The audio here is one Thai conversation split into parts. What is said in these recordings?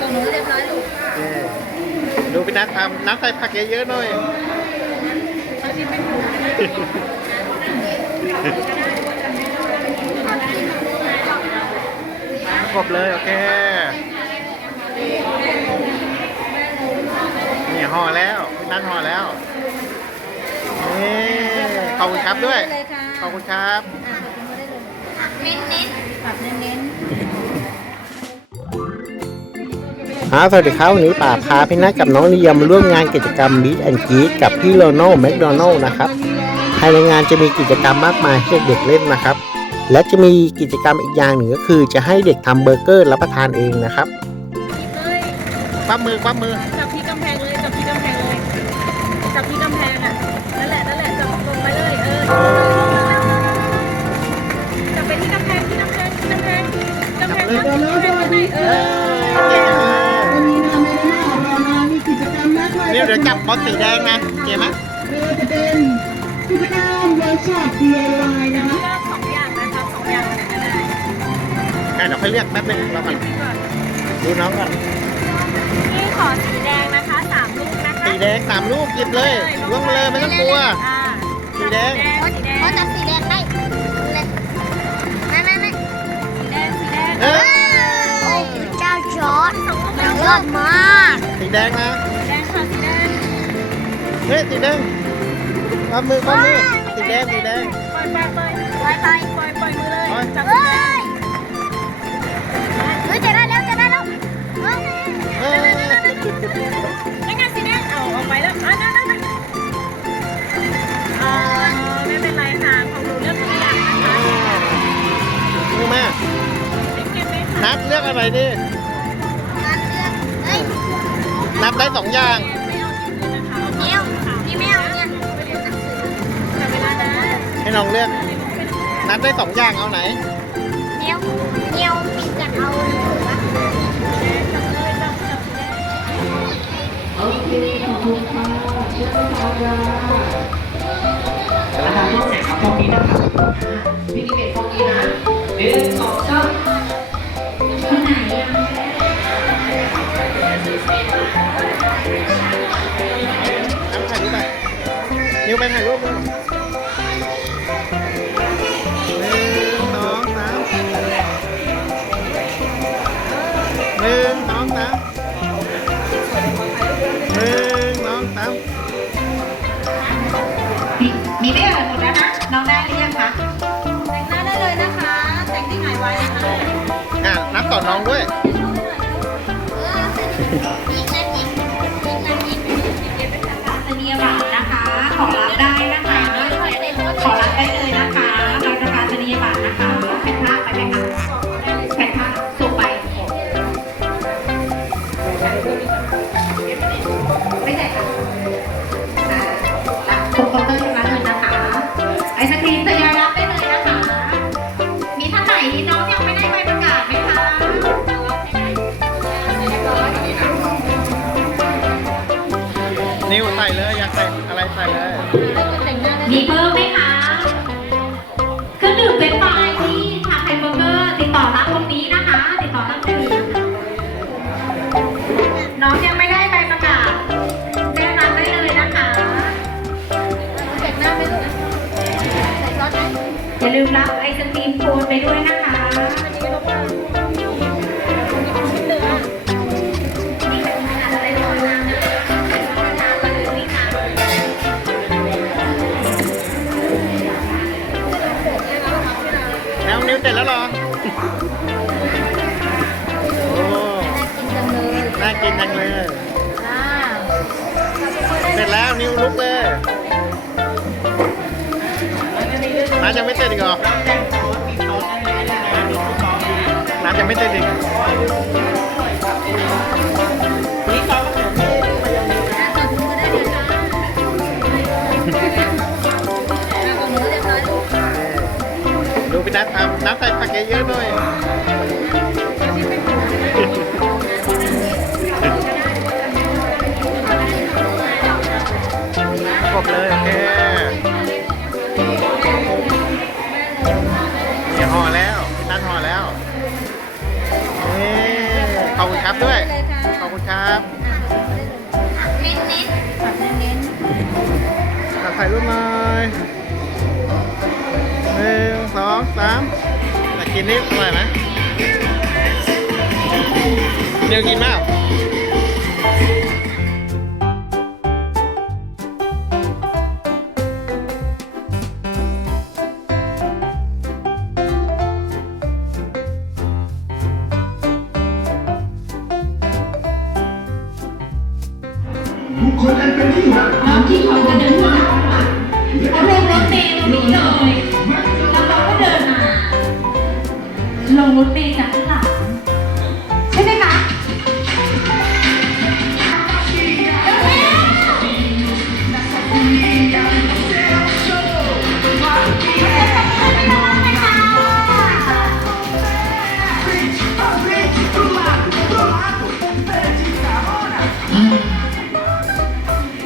ตรงนู้นเรียบร้อยลูกดูพี่นัททำนัทใส่ผักเยอะๆหน่อยครบเลยโอเคนี่ห่อแล้วพี่นัทห่อแล้วนี่ขอบคุณครับด้วย ขอบคุณครับเน้นๆแบบเน้นเน้น ครับสวัสดีครับวันนี้ป่าพาพี่นัทกับน้องนิยมมาร่วมงานกิจกรรมมิสแอนกีกับพี่โรโน่แมคโดนัลล์นะครับภายในงานจะมีกิจกรรมมากมายให้เด็กๆเล่นนะครับ และจะมีกิจกรรมอีกอย่างหนึ่งก็คือ จะให้เด็กทำเบอร์เกอร์รับประทานเองนะครับๆเลยคว้ามือคว้ามือจับที่กำแพงเลยจับที่กำแพงเลยจับที่กำแพงอะนั่นแหละนั่นแหละจับลงไปเลยเออจับไปที่กำแพงที่กำแพงที่กำแพงกำแพงกำแพงกำแพงเออ นี่เดี๋ยวจับบอลสีแดงนะเจ๋ไหมไม่ว่าจะเป็นกิจกรรมเวิร์กช็อป DIY นะคะเลือกสองอย่างนะครับสองอย่างอันไหนก็ได้อะเดี๋ยวค่อยเรียกแป๊บนึงเราก่อนดูน้องก่อนนี่ขอสีแดงนะคะสามลูกนะคะสีแดงสามลูกหยิบเลยล้วงมาเลยไม่ต้องกลัวอ่าสีแดงสีแดงเขาจับสีแดงได้เลยไม่ไม่ไม่สีแดงสีแดงเออโอ้เจ้าจอร์ดยอดมากสีแดงนะ เฮ้ยสีแดงคว้ามือคว้ามือสีแดงสีแดง ปล่อยปล่อยปล่อยไปไปปล่อยปล่อยมือเลยปล่อย จับเฮ้ยเฮ้ยจะได้แล้วจะได้แล้วเฮ้ยเออนั่นไงสีแดงเอาออกไปแล้วอะนั่นนั่นนั่นอ่าไม่เป็นไรค่ะของหนูเลือกตัวอย่างนะคะมือมาเก็บไหมคะนัดเลือกอะไรดิงานเลือกเฮ้ยนัดได้สองอย่างไม่เอา น้องเลือก นัดได้สองอย่างเอาไหนเนี้ยวเนี้ยวปิดกันเอาหนูวะจับเลยจับจับสีแดงนะคะช่วงไหนครับตรงนี้นะคะพี่นี่เป็นตรงนี้นะหนึ่งสองสามคนไหนอะน้ำถ่ายรูปไปนิวไปถ่ายรูป อะนับต่อน้องด้วย เออ ร์ติดต่อรับตรงนี้นะคะ ติดต่อรับดื่มน้องยังไม่ได้ใบประกาศแจ้งรับได้เลยนะคะแต่งหน้าไม่รู้ใส่ซอสไหมอย่าลืมรับไอศครีมโคนไปด้วยนะคะแล้วนิวเสร็จแล้วเหรอ โอ้น่ากินจังเลยน่ากินจังเลยอ่าเสร็จแล้วนิวลุกเลยน้ายังไม่เสร็จอีกเหรอน้ายังไม่เสร็จอีก ดูพี่นัททำน้ำใส่ผักเยอะๆหน่อยครบเลยโอเคนี่ห่อแล้วพี่นัทห่อแล้วนี่ขอบคุณครับด้วยเลยค่ะขอบคุณครับเน้นเน้นผัดเน้นอะถ่ายรูปหน่อย กินนี่อร่อยไหมเดี๋ยวกินมากบุคคลอันเป็นที่รักน้องที่เขาจะเดินมาเขาลงรถเมล์ตรงนี้เลย ลงรถเมล์จากข้างหลังใช่ไหมคะ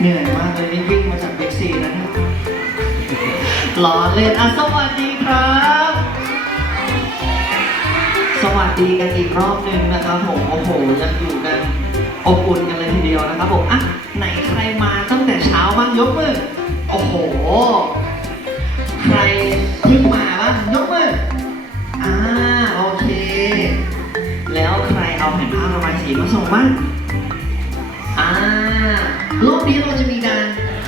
เหนื่อยมากเลยนี่วิ่งมาจากเบิ๊กซีนะเนี่ยล้อเล่นอะสวัสดีครับ วัสดีกันอีกรอบหนึ่งนะครับผมโอ้โหยังอยู่กันอบอุ่นกันเลยทีเดียวนะครับผมอะไหนใครมาตั้งแต่เช้าบ้างยกมือโอ้โห ใครเพิ่งมาบ้างยกมืออ่าโอเค แล้วใครเอาแผ่นผ้าระบายสีมาส่งบ้างอ่ารอบนี้เราจะมีการ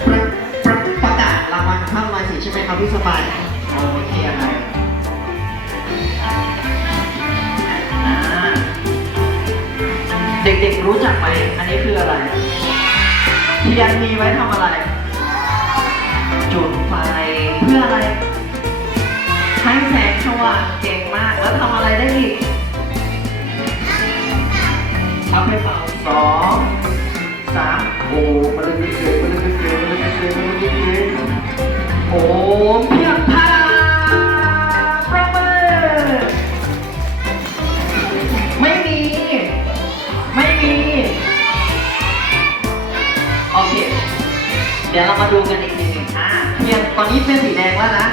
ประประประกาศรางวัลภาพลายสีใช่ไหมครับพี่สบายโอเคอะไรอ่ เด็กๆรู้จักไหม อันนี้คืออะไร เทียนมีไว้ทำอะไร จุดไฟเพื่ออะไร ให้แสงสว่างเก่งมาก แล้วทำอะไรได้อีกเอาไปเป่าสองสามโอ้มาเลยเกยมาเลยเกยมาเลยเกยมาเลยเกยโอ้เพียงพ ดี๋ยวเรามาดูกันอีกทีหนึงอะเพียงตอนนี้เป็นสีแดงแล้วนะ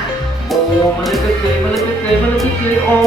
โอ้มาเลยเกยมาเลยเกยมาเลยเกยโอ้